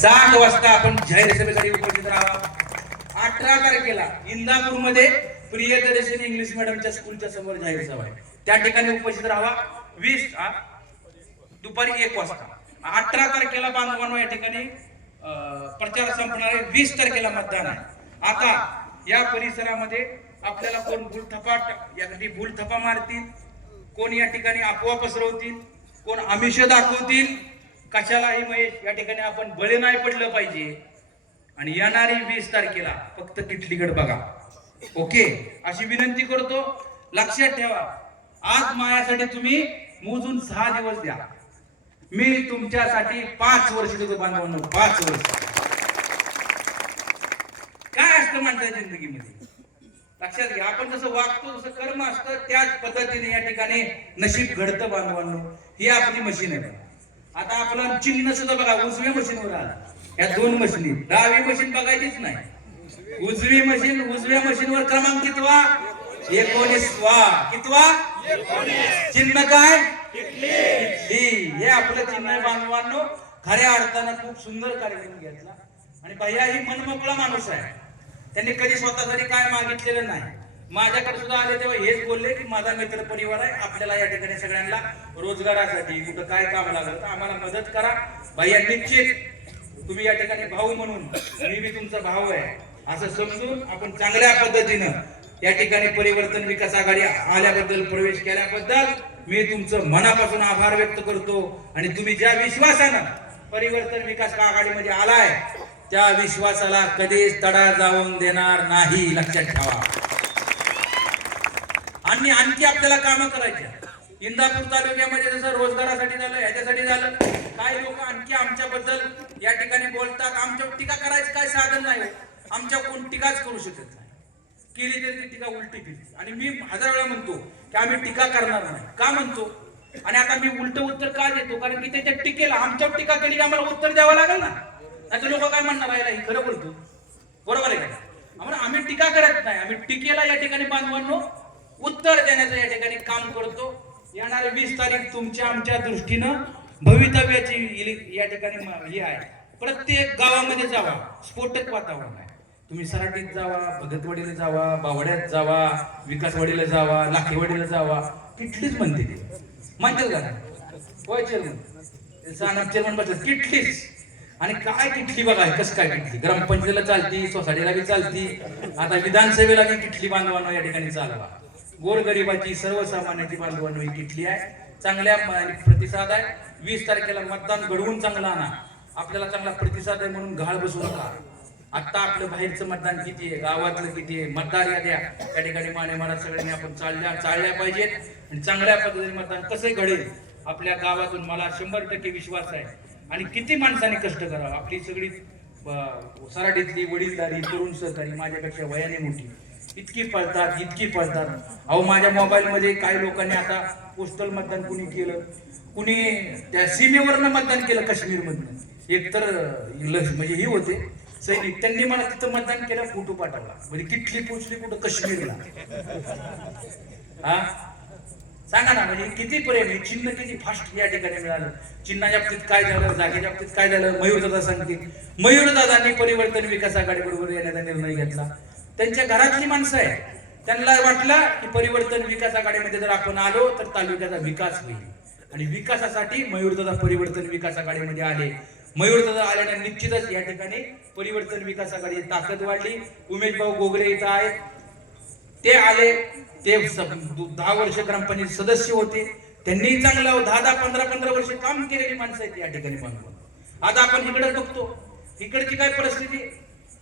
सात वाजता आपण जाहीर सभेसाठी उपस्थित राहावा. अठरा तारखेला इंदापूरमध्ये प्रियदर्शनी इंग्लिश मिडियमच्या स्कूलच्या समोर जाहीर सभा आहे. त्या ठिकाणी उपस्थित राहावा. वीस दुपारी एक वाजता. अठरा तारखेला बांधवांनो या ठिकाणी प्रचार संपणार आहे. वीस तारखेला मतदान आहे. आता या परिसरामध्ये आपल्याला कोण भूलथपाट यासाठी भूलथपा मारतील कोण या ठिकाणी अफवा पसरवतील कोण आमिष दाखवतील कशालाही महेश या ठिकाणी आपण बळे नाही पडलं पाहिजे. आणि येणारी वीस तारखेला फक्त किटलीकडे बघा. ओके? अशी विनंती करतो लक्षात ठेवा. आज माझ्यासाठी तुम्ही मोजून सहा दिवस द्या. मी तुमच्यासाठी पाच वर्ष देतो बांधवांनो पाच वर्ष. काय असतं माणसाच्या जिंदगीमध्ये? लक्षात घ्या आपण जसं वागतो जसं कर्म असतं त्याच पद्धतीने या ठिकाणी नशीब घडतं बांधवांनो. ही आपली मशीन आहे बघा. आता आपला चिन्ह सुद्धा बघा उजव्या मशीनवर आला. या दोन मशीनी डावी मशीन बघायचीच नाही. उजवी मशीन उजव्या मशीनवर क्रमांक कितवा? एकोणीसवा कितवा? चिन्ह काय? हे आपलं चिन्ह बांधवांनो. खऱ्या अर्थानं खूप सुंदर कार्यक्रम घेतला. आणि भैया ही मनमोकळा माणूस आहे. त्यांनी कधी स्वतःसाठी काय मागितलेलं नाही. माझ्याकडे सुद्धा आले तेव्हा हेच बोलले की माझा मित्र परिवार आहे आपल्याला या ठिकाणी सगळ्यांना रोजगारासाठी कुठं काय काम लागलं तर आम्हाला मदत करा. भैया निश्चित तुम्ही या ठिकाणी भाऊ म्हणून मी बी तुमचा भाऊ आहे. असं समजून आपण चांगल्या पद्धतीनं या ठिकाणी परिवर्तन विकास आघाडी आल्याबद्दल प्रवेश केल्याबद्दल मी तुमचं मनापासून आभार व्यक्त करतो. आणि तुम्ही ज्या विश्वासानं परिवर्तन विकास आघाडीमध्ये आलाय त्या विश्वासाला कधीच तडा जाऊन देणार नाही. लक्षात ठेवा. आणि आणखी आपल्याला कामं करायची इंदापूर तालुक्यामध्ये जसं रोजगारासाठी झालं ह्याच्यासाठी झालं. काही लोक आणखी आमच्याबद्दल या ठिकाणी बोलतात. आमच्यावर टीका करायचं काय साधन नाही. आमच्या कोण टीकाच करू शकत नाही. केली तरी ती टीका उलटी केली. आणि मी हजार वेळा म्हणतो की आम्ही टीका करणार नाही. का म्हणतो? आणि आता मी उलट उत्तर का देतो? कारण की त्याच्या टीकेला आमच्यावर टीका केली की आम्हाला उत्तर द्यावं लागेल ना? नाही लोक काय म्हणणार आहे? ही खरं बोलतो. बरोबर आहे का? आम्हाला आम्ही टीका करत नाही. आम्ही टीकेला या ठिकाणी बांधवांनो उत्तर देण्याचं या ठिकाणी काम करतो. येणाऱ्या वीस तारीख तुमच्या आमच्या दृष्टीनं भवितव्याची या ठिकाणी हे आहे. प्रत्येक गावामध्ये जावा. स्फोटक वातावरण आहे. तुम्ही सराटीत जावा भगतवाडीला जावा बावड्यात जावा विकासवाडीला जावा लाखेवाडीला जावा. किटलीच म्हणते ते. म्हणतात का? होय चेअरमन चेअरमन बसलं किटलीच. आणि काय किटली बघा कसं काय किटली? ग्रामपंचायतीला चालती सोसायटीला बी चालती. आता विधानसभेला बी किटली बांधवांना या ठिकाणी चालवा. गोरगरिबाची सर्वसामान्याची बांधवांनो घेतली आहे. चांगल्या प्रतिसाद आहे. वीस तारखेला मतदान घडवून चांगला आणा. आपल्याला चांगला प्रतिसाद आहे म्हणून घाळ बसू नका. आता आपलं बाहेरचं मतदान किती आहे? गावातलं किती आहे? मतदार याद्या त्या ठिकाणी माने महाराज सगळ्यांनी आपण चालल्या चालल्या पाहिजेत. आणि चांगल्या पद्धतीने मतदान कसं घडेल? आपल्या गावातून मला शंभर टक्के विश्वास आहे. आणि किती माणसाने कष्ट करावं? आपली सगळी ब- सराटीतली वडीलधारी तरुण सहकारी माझ्यापेक्षा वयाने मोठी. इतकी पळतात इतकी पळतात अहो माझ्या मोबाईलमध्ये काही लोकांनी आता पोस्टल मतदान कुणी केलं? कुणी त्या सीमेवरनं मतदान केलं काश्मीरमधनं? एक तर लस म्हणजे हे होते. सैनिक त्यांनी मला तिथं मतदान केलं फोटो पाठवला. म्हणजे किटली पोचली कुठं काश्मीरला? हा? सांगा ना म्हणजे किती प्रेम आहे? चिन्ह किती फास्ट या ठिकाणी मिळालं? चिन्हाच्या बाबतीत काय झालं? जागेच्या बाबतीत काय झालं? मयूर दादा सांगतील. मयूर दादांनी परिवर्तन विकास आघाडी बरोबर येण्याचा निर्णय घेतला. त्यांच्या घरातली माणसं आहे त्यांना वाटलं की परिवर्तन विकास आघाडीमध्ये जर आपण आलो तर तालुक्याचा विकास होईल. आणि विकासासाठी मयूरदादा परिवर्तन विकास आघाडीमध्ये आले. मयूरदादा आल्याने निश्चितच या ठिकाणी परिवर्तन विकास आघाडी ताकद वाढली. उमेश भाऊ गोगरे इथं आहेत. ते आले. ते दहा वर्ष ग्रामपंचायत सदस्य होते. त्यांनी चांगलं दहा दहा पंधरा पंधरा वर्ष काम केलेली माणसं आहेत या ठिकाणी बांधून आता आपण इकडे बघतो. इकडची काय परिस्थिती?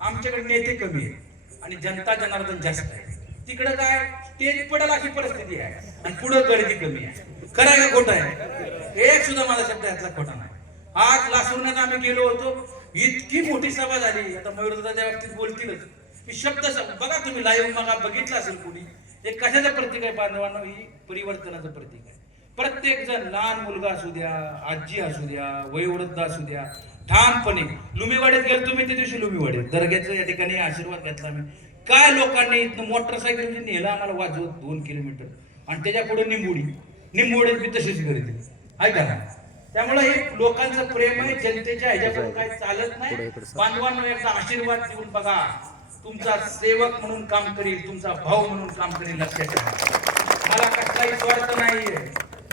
आमच्याकडे नेते कमी आहेत. आणि जनता जनार्दन जास्त आहे. तिकडं काय स्टेज पडेल अशी परिस्थिती आहे. आणि पुढं गर्दी कमी आहे. खरं आहे का खोटं आहे? एक सुद्धा माझा शब्द यातला खोटा नाही. आज लासूरण्यात आम्ही गेलो होतो. इतकी मोठी सभा झाली. आता मयूरदाच्या बाबतीत बोलतीलच. की शब्द बघा तुम्ही लाईव्ह मला बघितलं असेल कोणी. हे कशाचं प्रतीक आहे बांधवांना? ही परिवर्तनाचं प्रतीक आहे. प्रत्येक जण लहान मुलगा असू द्या आजी असू द्या वयोवृद्ध असू द्या ठामपणे. लुमीवाडीत गेलो तुम्ही त्या दिवशी लुमीवाडीत. दर्ग्याचं या ठिकाणी आशीर्वाद घेतला मी. काय लोकांनी इथनं मोटरसायकल नेलं? आम्हाला वाजवत दोन किलोमीटर आणि त्याच्या पुढे निंबोडी. निंबोडीत मी तशीच गर्दी. आहे ना त्यामुळे हे लोकांचं प्रेम आहे जनतेच्या ह्याच्याकडून काय चालत नाही. बांधवांना एकदा आशीर्वाद देऊन बघा. तुमचा सेवक म्हणून काम करील तुमचा भाऊ म्हणून काम करील लक्षात ठेवा. मला कसलाही स्वार्थ नाहीये.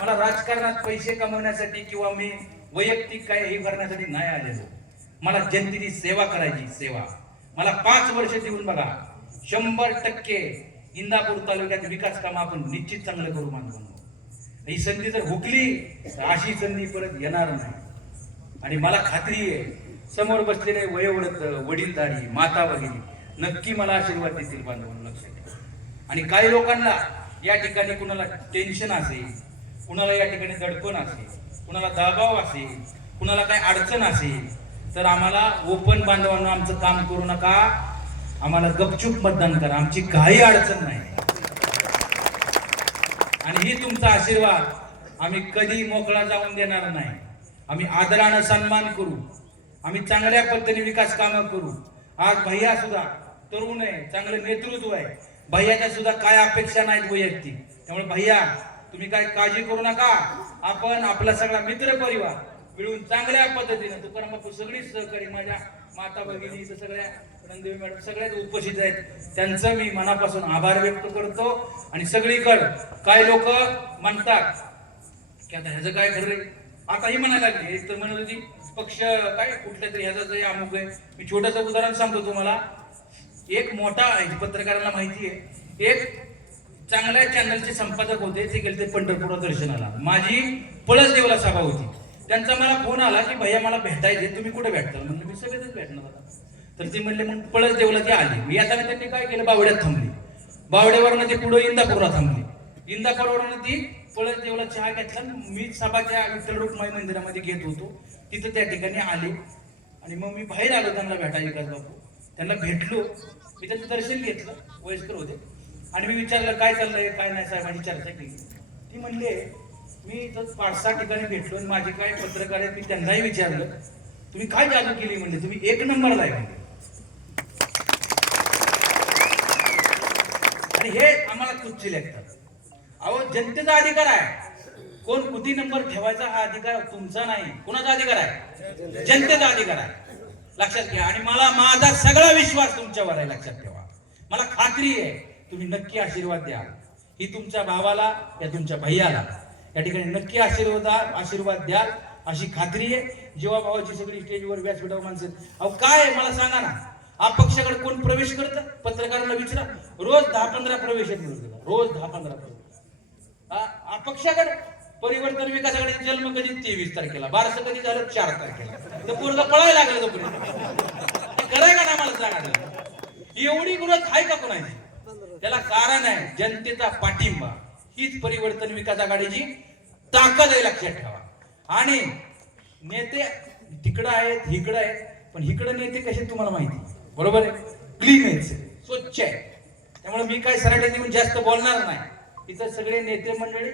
मला राजकारणात पैसे कमवण्यासाठी किंवा मी वैयक्तिक काय हे करण्यासाठी नाही आलेलो. मला जनतेची सेवा करायची सेवा. मला पाच वर्ष देऊन बघा. शंभर टक्के इंदापूर तालुक्यात विकास कामं आपण निश्चित चांगलं करू मानतो. ही संधी जर हुकली तर अशी संधी परत येणार नाही. आणि मला खात्री आहे समोर बसलेले वयोवृद्ध वडीलधारी माता भगिनी नक्की मला आशीर्वाद देतील बांधवांना लक्षात आणि काही लोकांना या ठिकाणी कुणाला टेन्शन असेल कुणाला या ठिकाणी दडपण असेल कुणाला दबाव असेल कुणाला काही अडचण असेल तर आम्हाला ओपन बांधवांना आमचं काम करू नका. आम्हाला गपचूप मतदान करा. आमची काही अडचण नाही. आणि ही तुमचा आशीर्वाद आम्ही कधी मोकळा जाऊन देणार नाही. आम्ही आदरानं सन्मान करू. आम्ही चांगल्या पद्धतीने विकास कामं करू. आज भैया सुद्धा तरुण आहे चांगलं नेतृत्व आहे. भैयाच्या सुद्धा काय अपेक्षा नाहीत वैयक्तिक. त्यामुळे भैया तुम्ही काय काळजी करू नका. आपण आपला सगळा मित्र परिवार मिळून चांगल्या पद्धतीने तुकाराम बापू सगळी सहकारी माझ्या माता भगिनी इथं सगळ्या नंदेवी मॅडम सगळ्याच उपस्थित आहेत. त्यांचं मी मनापासून आभार व्यक्त करतो. आणि सगळीकडं काय लोक म्हणतात की आता ह्याचं काय खरं आता ही म्हणायला लागली. एक तर म्हणत होती पक्ष काय कुठल्या तरी ह्याचा जे अमुक आहे. मी छोटंसं उदाहरण सांगतो तुम्हाला. एक मोठा आहे, पत्रकारांना माहिती आहे. एक चांगल्या चॅनलचे संपादक होते ते गेले पंढरपूर दर्शनाला माझी पळसदेवला सभा होती. त्यांचा मला फोन आला की भैया मला भेटायचे तुम्ही कुठे भेटता? म्हणलं मी सगळेच भेटणार आता. तर ते म्हणले मग पळसदेवला ते आले. मी येताना त्यांनी काय केलं बावड्यात थांबले. बावड्यावरनं ते पुढं इंदापूरला थांबली. इंदापूरवरनं ती पळस देवला चहा घेतला. आणि मी सभाच्या विठ्ठल रुक्माई मंदिरामध्ये घेत होतो. तिथं त्या ठिकाणी आले. आणि मग मी बाहेर आलो त्यांना भेटायला विकास बापू त्यांना भेटलो. मी त्यांचं दर्शन घेतलं. वयस्कर होते. आणि मी विचारलं काय चाललंय? काय नाही साहेबांची चर्चा केली. ती म्हणले मी इथं पाच सहा ठिकाणी भेटलो आणि माझे काय पत्रकार आहेत मी त्यांनाही विचारलं. तुम्ही काय जादू केली? म्हणले तुम्ही एक नंबरला आहे. म्हणले. आणि हे आम्हाला तुच्छ लेखतात. अहो जनतेचा अधिकार आहे. कोण किती नंबर ठेवायचा हा अधिकार तुमचा नाही कोणाचा अधिकार आहे? जनतेचा अधिकार आहे. लक्षात घ्या. आणि मला माझा सगळा विश्वास तुमच्यावर आहे लक्षात ठेवा. मला खात्री आहे. तुम्ही नक्की आशीर्वाद द्या ही तुमच्या भावाला या तुमच्या भैयाला. या ठिकाणी नक्की आशीर्वाद आशीर्वाद द्याल. अशी खात्री आहे. जेव्हा भावाची सगळी स्टेजवर व्यासपीठावर माणसं अहो काय आहे? मला सांगा ना. अपक्षाकडे कोण प्रवेश करत? पत्रकाराला विचारा. रोज दहा पंधरा प्रवेश आहेत विरोधकाला. रोज दहा पंधरा प्रवेश. अपक्षाकडे? परिवर्तन विकासाकडे जन्म कधी? तेवीस तारखेला. बारस कधी झालं? चार तारखेला. तर पूर्ण पळायला लागलं तो कराय का ना मला सांगा एवढी ग्रोथ आहे का कोणाची? त्याला कारण आहे जनतेचा पाठिंबा. हीच परिवर्तन विकास आघाडीची ताकद आहे लक्षात ठेवा. आणि नेते तिकडं आहेत इकडं आहेत पण इकडं नेते कसे तुम्हाला माहिती? बरोबर आहे? क्लीन आहेत स्वच्छ आहे त्यामुळे मी काय सराटे देऊन जास्त बोलणार नाही. इथं सगळे नेते मंडळी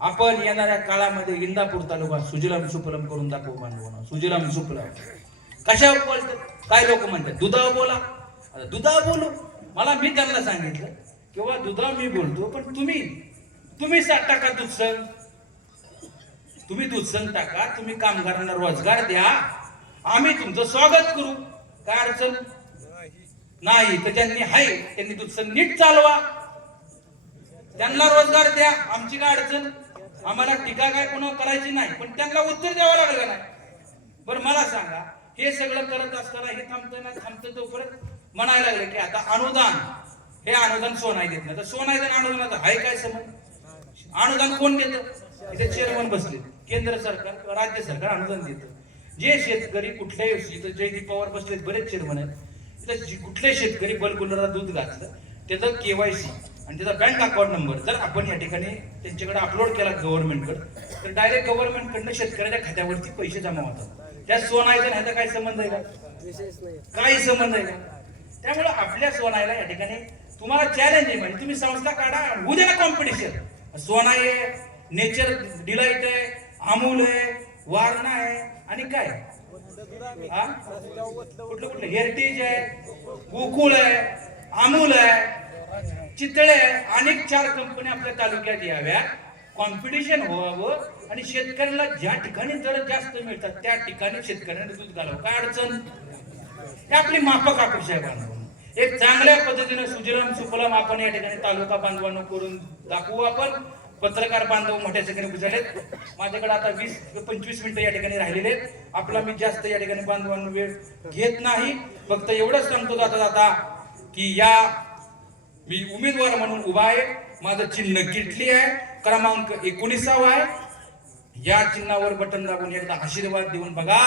आपण येणाऱ्या काळामध्ये इंदापूर तालुका सुजलाम सुफलम करून दाखवू बांधवांना सुजलाम सुफलम. कशावर बोलतात? काय लोक म्हणतात? दुधावर बोला. आता दुधावर बोलू. मला मी त्यांना सांगितलं किंवा दुधा मी बोलतो पण तुम्ही तुम्ही सात टाका दुधसण तुम्ही दूध टाका तुम्ही कामगारांना रोजगार द्या आम्ही तुमचं स्वागत करू. काय अडचण? नाही तर ज्यांनी आहे त्यांनी दूध नीट चालवा. त्यांना रोजगार द्या आमची काय अडचण? आम्हाला टीका काय कोणा करायची नाही पण त्यांना उत्तर द्यावं लागलं नाही? बरं मला सांगा हे सगळं करत असताना हे थांबतं ना थांबतं तोपर्यंत म्हणायला लागलं की आता अनुदान हे अनुदान सोनाई देत नाही. तर आणि अनुदानाचा हाय काय समज अनुदान कोण देतं? इथे चेअरमन बसले. केंद्र सरकार किंवा राज्य सरकार अनुदान देतं. जे शेतकरी कुठल्याही इथं जयदीप पवार बसलेत बरेच चेअरमन आहेत. इथं कुठल्याही शेतकरी बलकुलरा दूध घातलं त्याचं केवायसी आणि त्याचा बँक अकाउंट नंबर जर आपण या ठिकाणी त्यांच्याकडे अपलोड केला गव्हर्नमेंटकडे तर डायरेक्ट गव्हर्नमेंटकडनं शेतकऱ्याच्या खात्यावरती पैसे जमा होतात. त्या सोनायचा ह्याचा काय संबंध आहे का? काही संबंध आहे का? त्यामुळे आपल्या सोनायला या ठिकाणी तुम्हाला चॅलेंज आहे म्हणजे तुम्ही संस्था काढा होऊ द्या ना कॉम्पिटिशन सोना आहे नेचर डिलाईट आहे अमूल आहे वारणा आहे आणि काय? हा? कुठलं कुठलं? हेरिटेज आहे गोकुळ आहे अमूल आहे चितळे आहे. अनेक चार कंपन्या आपल्या तालुक्यात याव्या. कॉम्पिटिशन व्हावं आणि शेतकऱ्याला ज्या ठिकाणी दर जास्त मिळतात त्या ठिकाणी शेतकऱ्याने दूध घालावं. काय अडचण? हे आपली माफक अपेक्षा आहे एक चांगल्या पद्धतीने सुजलम सुफलम आपण या ठिकाणी तालुका बांधवांना करून दाखवू आपण. पत्रकार बांधव मोठ्या ठिकाणी गुजरलेत. माझ्याकडे आता वीस पंचवीस मिनिटं या ठिकाणी राहिलेले आहेत. आपला मी जास्त या ठिकाणी बांधवांना वेळ घेत नाही. फक्त एवढंच सांगतो जाता जाता की या मी उमेदवार म्हणून उभा आहे. माझं चिन्ह किटली आहे. क्रमांक एकोणीसावा आहे. या चिन्हावर बटन दाबून एकदा आशीर्वाद देऊन बघा.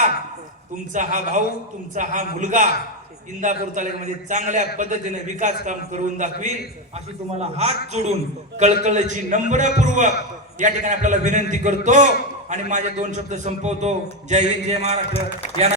तुमचा हा भाऊ तुमचा हा मुलगा इंदापूर तालुक्यामध्ये चांगल्या पद्धतीने विकास काम करून दाखवी. अशी तुम्हाला हात जोडून कळकळची नम्रपूर्वक या ठिकाणी आपल्याला विनंती करतो. आणि माझे दोन शब्द संपवतो. जय हिंद जय महाराष्ट्र. या